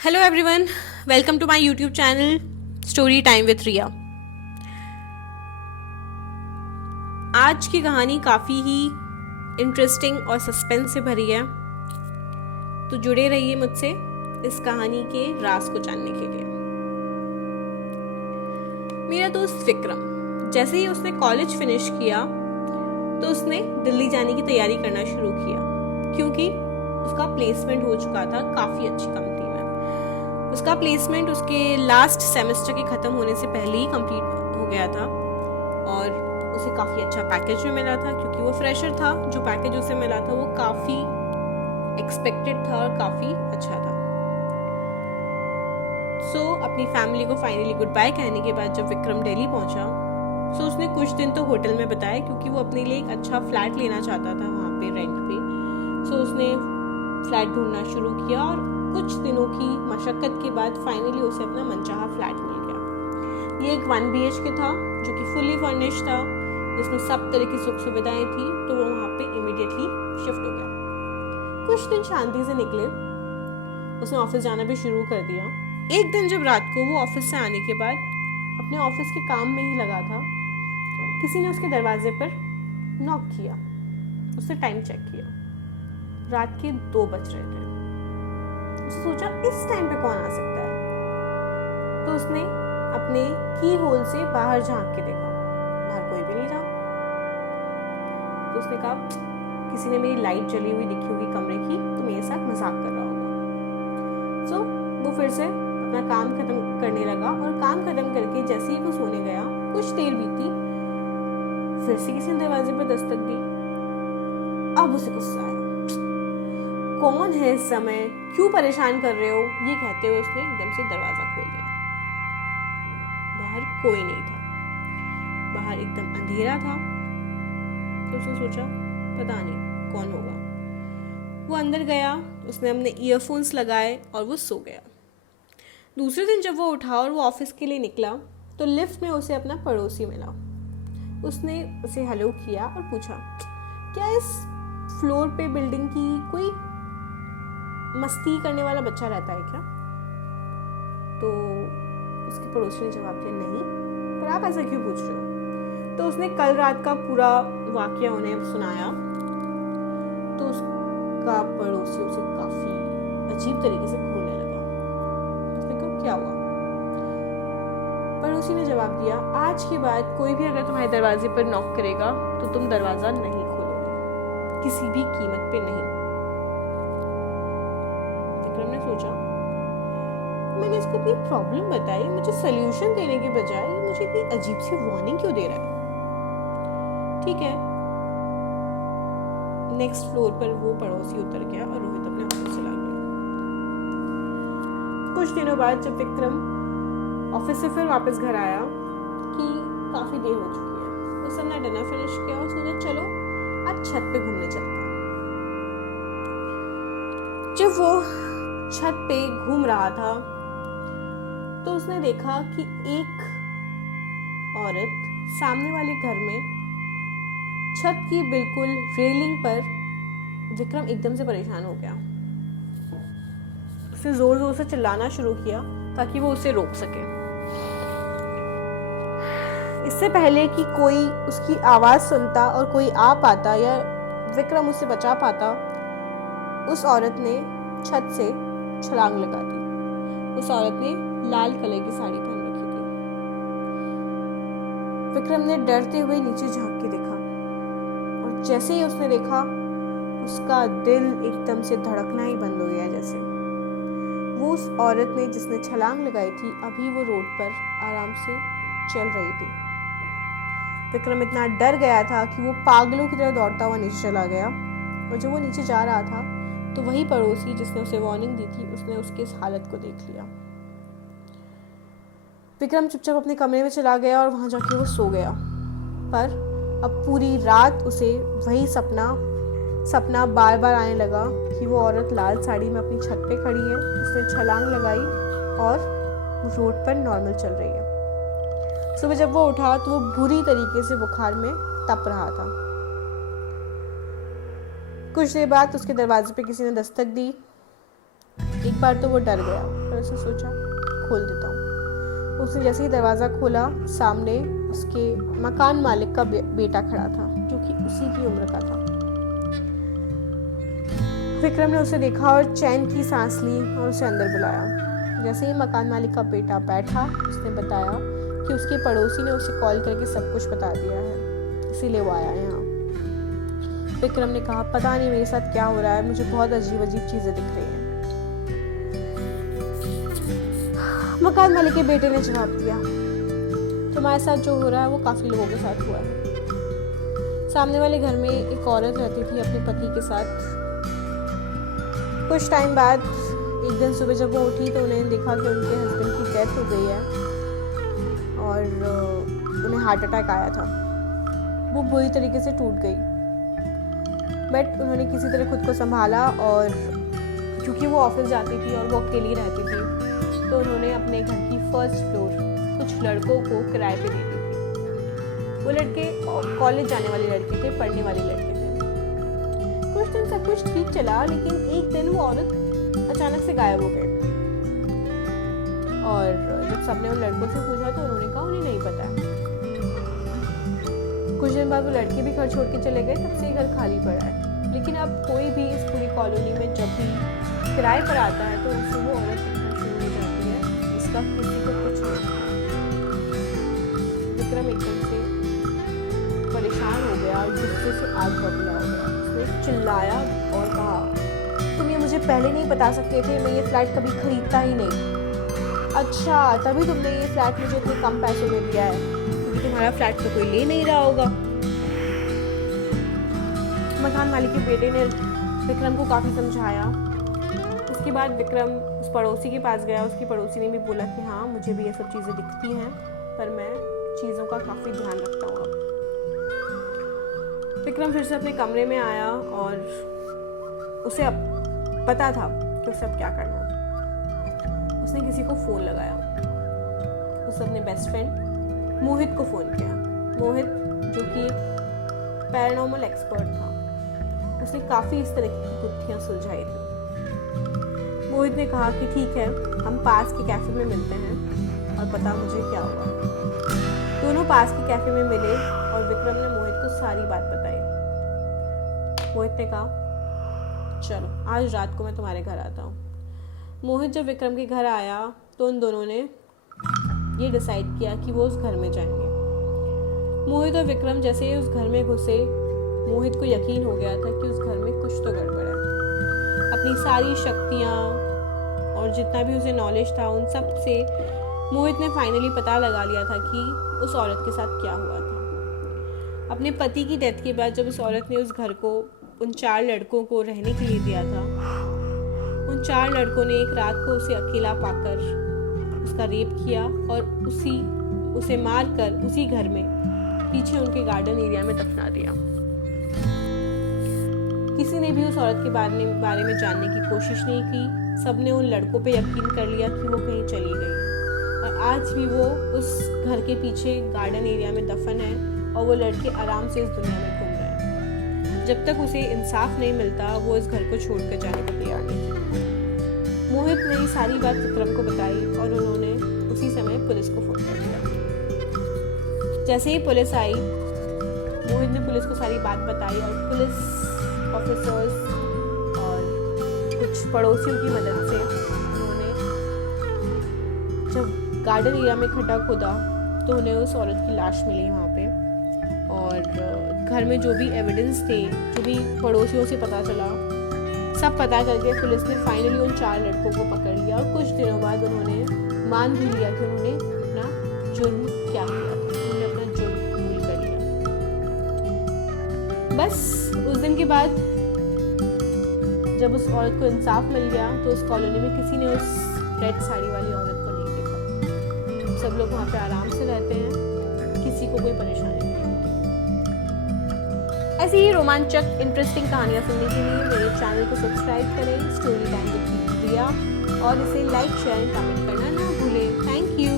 Hello everyone, welcome to my YouTube channel story time with Riya. आज की कहानी काफ़ी ही इंटरेस्टिंग और सस्पेंस से भरी है, तो जुड़े रहिए मुझसे इस कहानी के राज को जानने के लिए। मेरा दोस्त विक्रम जैसे ही उसने कॉलेज फिनिश किया तो उसने दिल्ली जाने की तैयारी करना शुरू किया, क्योंकि उसका प्लेसमेंट हो चुका था काफ़ी अच्छी कंपनी में। उसका प्लेसमेंट उसके लास्ट सेमेस्टर के ख़त्म होने से पहले ही कंप्लीट हो गया था और उसे काफ़ी अच्छा पैकेज भी मिला था, क्योंकि वो फ्रेशर था। जो पैकेज उसे मिला था वो काफ़ी एक्सपेक्टेड था और काफ़ी अच्छा था। अपनी फैमिली को फाइनली गुड बाय कहने के बाद जब विक्रम दिल्ली पहुंचा उसने कुछ दिन तो होटल में बताया, क्योंकि वो अपने लिए एक अच्छा फ्लैट लेना चाहता था वहाँ पे रेंट पे। उसने फ्लैट ढूंढना शुरू किया और कुछ दिनों की मशक्क़त के बाद फाइनली उसे अपना मनचाहा फ्लैट मिल गया। ये एक 1 BHK था जो कि फुली फर्निश्ड था, जिसमें सब तरह की सुख सुविधाएं थी। तो वो वहाँ पे इमीडिएटली शिफ्ट हो गया। कुछ दिन शांति से निकले, उसने ऑफिस जाना भी शुरू कर दिया। एक दिन जब रात को वो ऑफिस से आने के बाद अपने ऑफिस के काम में ही लगा था, किसी ने उसके दरवाजे पर नॉक किया। उसने टाइम चेक किया, रात के 2 बज रहे थे। उसने सोचा इस टाइम पे कौन आ सकता है, तो उसने अपने की होल से बाहर झांक के देखा, बाहर कोई भी नहीं था। तो उसने कहा किसी ने मेरी लाइट जली हुई दिखी होगी कमरे की, तो मेरे साथ मजाक कर रहा होगा। वो फिर से अपना काम खत्म करने लगा और काम खत्म करके जैसे ही वो सोने गया, कुछ देर बीती, फिर से किसी ने दरवाजे पर दस्तक दी। अब उसे गुस्सा आया, कौन है इस समय, क्यों परेशान कर रहे हो, ये कहते हुए उसने एकदम से दरवाजा खोल दिया। बाहर कोई नहीं था, बाहर एकदम अंधेरा था। तो उसने सोचा पता नहीं कौन होगा। वो अंदर गया, उसने अपने ईयरफोन्स लगाए और वो सो गया। दूसरे दिन जब वो उठा और वो ऑफिस के लिए निकला तो लिफ्ट में उसे अपना पड़ोसी मिला। उसने उसे हेलो किया और पूछा क्या इस फ्लोर पे बिल्डिंग की कोई मस्ती करने वाला बच्चा रहता है क्या? तो उसके पड़ोसी ने जवाब दिया नहीं, पर आप ऐसा क्यों पूछ रहे हो? तो उसने कल रात का पूरा वाकया उन्हें सुनाया। तो उसका पड़ोसी उसे काफी अजीब तरीके से घूरने लगा। उसने कहा क्या हुआ? पड़ोसी ने जवाब दिया आज के बाद कोई भी अगर तुम्हारे दरवाजे पर नॉक करेगा तो तुम दरवाजा नहीं खोलोगे, किसी भी कीमत पे नहीं। विक्रम ने सोचा मैंने इसको अपनी प्रॉब्लम बताई, मुझे सोल्यूशन देने के बजाय मुझे इतनी अजीब सी वार्निंग क्यों दे रहा है। ठीक है। नेक्स्ट फ्लोर पर वो पड़ोसी उतर गया और रोहित अपने ऑफिस चला गया। कुछ दिनों बाद जब विक्रम ऑफिस से फिर वापस घर आया कि काफी देर हो चुकी है, तो सबने डिनर फिनिश किया और सोचा चलो आज छत पे घूमने चलते हैं। जब वो छत पे घूम रहा था तो उसने देखा कि एक औरत सामने वाले घर में छत की बिल्कुल रेलिंग पर। विक्रम एकदम से परेशान हो गया, उसने जोर जोर से चिल्लाना शुरू किया ताकि वो उसे रोक सके। इससे पहले कि कोई उसकी आवाज सुनता और कोई आ पाता या विक्रम उसे बचा पाता, उस औरत ने छत से छलांग लगा दी। उस औरत ने लाल कलर की साड़ी पहन रखी थी। विक्रम ने डरते हुए नीचे झांक के देखा और जैसे ही उसने देखा उसका दिल एकदम से धड़कना ही बंद हो गया। जैसे वो उस औरत ने जिसने छलांग लगाई थी अभी वो रोड पर आराम से चल रही थी। विक्रम इतना डर गया था कि वो पागलों की तरह दौड़ता हुआ नीचे चला गया और जब वो नीचे जा रहा था तो वही पड़ोसी जिसने उसे वार्निंग दी थी उसने उसकी इस हालत को देख लिया। विक्रम चुपचाप अपने कमरे में चला गया और वहां जाके वो सो गया। पर अब पूरी रात उसे वही सपना बार बार आने लगा कि वो औरत लाल साड़ी में अपनी छत पे खड़ी है, उसने छलांग लगाई और रोड पर नॉर्मल चल रही है। सुबह जब वो उठा तो वो बुरी तरीके से बुखार में तप रहा था। कुछ देर बाद उसके दरवाजे पे किसी ने दस्तक दी। एक बार तो वो डर गया, पर थोड़ा सा सोचा खोल देता हूँ। उसने जैसे ही दरवाज़ा खोला, सामने उसके मकान मालिक का बेटा खड़ा था, जो कि उसी की उम्र का था। विक्रम ने उसे देखा और चैन की सांस ली और उसे अंदर बुलाया। जैसे ही मकान मालिक का बेटा बैठा, उसने बताया कि उसके पड़ोसी ने उसे कॉल करके सब कुछ बता दिया है, इसीलिए वो आया यहाँ। विक्रम ने कहा, पता नहीं मेरे साथ क्या हो रहा है, मुझे बहुत अजीब अजीब चीज़ें दिख रही हैं। मकान मालिक के बेटे ने जवाब दिया, तुम्हारे साथ जो हो रहा है वो काफ़ी लोगों के साथ हुआ है। सामने वाले घर में एक औरत रहती थी अपने पति के साथ। कुछ टाइम बाद एक दिन सुबह जब वो उठी तो उन्हें देखा कि उनके हस्बैंड की डेथ हो गई है और उन्हें हार्ट अटैक आया था। वो बुरी तरीके से टूट गई, बट उन्होंने किसी तरह खुद को संभाला और क्योंकि वो ऑफिस जाती थी और वो अकेली रहती थी, तो उन्होंने अपने घर की फर्स्ट फ्लोर कुछ लड़कों को किराए पे दे दी थी। वो लड़के कॉलेज जाने वाले लड़के थे, पढ़ने वाले लड़के थे। कुछ दिन सब कुछ ठीक चला, लेकिन एक दिन वो औरत अचानक से गायब हो गई। और जब सबने उन लड़कों से पूछा तो उन्होंने कहा उन्हें नहीं पता है। कुछ दिन बाद वो लड़के भी घर छोड़ के चले गए, तब से ये घर खाली पड़ा है। लेकिन अब कोई भी इस पूरी कॉलोनी में जब भी किराए पर आता है तो उससे वो औरत दिखना शुरू हो जाती है, इसका किसी को कुछ नहीं। विक्रम एकदम से परेशान हो गया और गुस्से से आग बबूला हो गया। उसने चिल्लाया और कहा, तुम ये मुझे पहले नहीं बता सकते थे, मैं ये फ्लैट कभी खरीदता ही नहीं। अच्छा, तभी तुमने ये फ्लैट मुझे इतने कम पैसों में दिया है, क्योंकि तुम्हारा फ्लैट तो कोई ले नहीं रहा होगा। मकान मालिक के बेटे ने विक्रम को काफ़ी समझाया। उसके बाद विक्रम उस पड़ोसी के पास गया। उसकी पड़ोसी ने भी बोला कि हाँ, मुझे भी ये सब चीज़ें दिखती हैं, पर मैं चीज़ों का काफ़ी ध्यान रखता हूँ अब। विक्रम फिर से अपने कमरे में आया और उसे अब पता था कि उसे अब क्या करना है। उसने किसी को फ़ोन लगाया। उसने अपने बेस्ट फ्रेंड मोहित को फ़ोन किया। मोहित जो कि पैरानॉर्मल एक्सपर्ट था, उसने काफ़ी इस तरह की गुत्थियाँ सुलझाई थी। मोहित ने कहा कि ठीक है, हम पास के कैफ़े में मिलते हैं और बता मुझे क्या हुआ। दोनों पास के कैफ़े में मिले और विक्रम ने मोहित को सारी बात बताई। मोहित ने कहा, चलो आज रात को मैं तुम्हारे घर आता हूँ। मोहित जब विक्रम के घर आया तो उन दोनों ने ये डिसाइड किया कि वो उस घर में जाएंगे। मोहित और विक्रम जैसे ही उस घर में घुसे, मोहित को यकीन हो गया था कि उस घर में कुछ तो गड़बड़ है। अपनी सारी शक्तियाँ और जितना भी उसे नॉलेज था उन सब से मोहित ने फाइनली पता लगा लिया था कि उस औरत के साथ क्या हुआ था। अपने पति की डेथ के बाद जब उस औरत ने उस घर को उन 4 लड़कों को रहने के लिए दिया था, उन 4 लड़कों ने एक रात को उसे अकेला पाकर उसका रेप किया और उसे मार कर उसी घर में पीछे उनके गार्डन एरिया में दफना दिया। किसी ने भी उस औरत के बारे में जानने की कोशिश नहीं की। सबने उन लड़कों पे यकीन कर लिया कि वो कहीं चली गई और आज भी वो उस घर के पीछे गार्डन एरिया में दफन है और वो लड़के आराम से इस दुनिया में घूम रहे हैं। जब तक उसे इंसाफ नहीं मिलता वो इस घर को छोड़कर जाने को तैयार नहीं थी। मोहित ने ये सारी बात विक्रम को बताई और उन्होंने उसी समय पुलिस को फोन कर दिया। जैसे ही पुलिस आई, मोहित ने पुलिस को सारी बात बताई और पुलिस ऑफिसर्स और कुछ पड़ोसियों की मदद से उन्होंने जब गार्डन एरिया में खड्डा खोदा तो उन्हें उस औरत की लाश मिली वहाँ पे। और घर में जो भी एविडेंस थे, जो भी पड़ोसियों से पता चला, सब पता करके पुलिस ने फाइनली उन 4 लड़कों को पकड़ लिया और कुछ दिनों बाद उन्होंने मान भी लिया कि उन्होंने अपना जुर्म क्या किया, उन्होंने अपना जुर्म कबूल कर लिया। बस उस दिन के बाद जब उस औरत को इंसाफ मिल गया तो उस कॉलोनी में किसी ने उस रेड साड़ी वाली औरत को नहीं देखा। सब लोग वहाँ पे आराम से रहते हैं, किसी को कोई परेशानी नहीं होती। ऐसी ही रोमांचक इंटरेस्टिंग कहानियाँ सुनने के लिए मेरे चैनल को सब्सक्राइब करें, स्टोरी टाइम विद प्रिया, और इसे लाइक शेयर एंड कमेंट करना ना भूलें। Thank you.